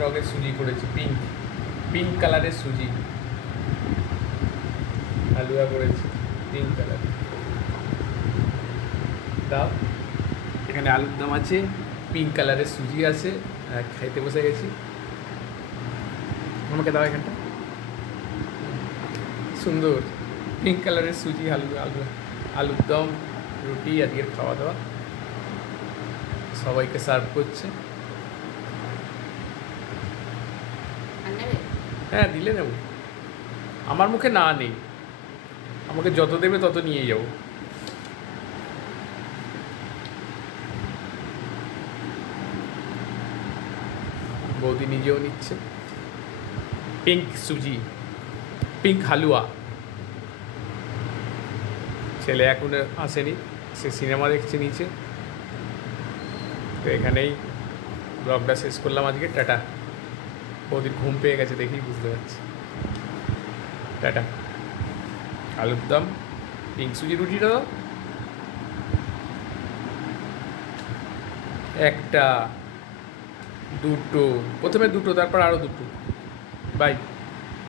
রঙের সুজি করেছি, পিঙ্ক পিঙ্ক কালারের সুজি হালুয়া করেছি, পিঙ্ক কালার। দাও, এখানে আলুর দম আছে, পিঙ্ক কালারের সুজি আছে, খাইতে বসে গেছি। আমাকে দাও এখানটা, সুন্দর পিঙ্ক কালারের সুজি আলুর দম, রুটি, আজকের খাওয়া দাওয়া সবাইকে সার্ভ করছে। হ্যাঁ দিলে নেব, আমার মুখে না নেই, আমাকে যত দেবে তত নিয়ে যাবো। বৌদি নিজেও নিচ্ছে পিঙ্ক সুজি, পিঙ্ক হালুয়া। ছেলে এখনো আসেনি, সে সিনেমা দেখছে নিচে। তো এখানেই ব্লগটা শেষ করলাম আজকে, টাটা। বৌদির ঘুম পেয়ে গেছে দেখেই বুঝতে পারছি। টাটা। আলুর দম, পিঙ্ক সুজি রুটিটা দাও একটা, দুটো, প্রথমে দুটো, তারপর আরও দুটো। বাই।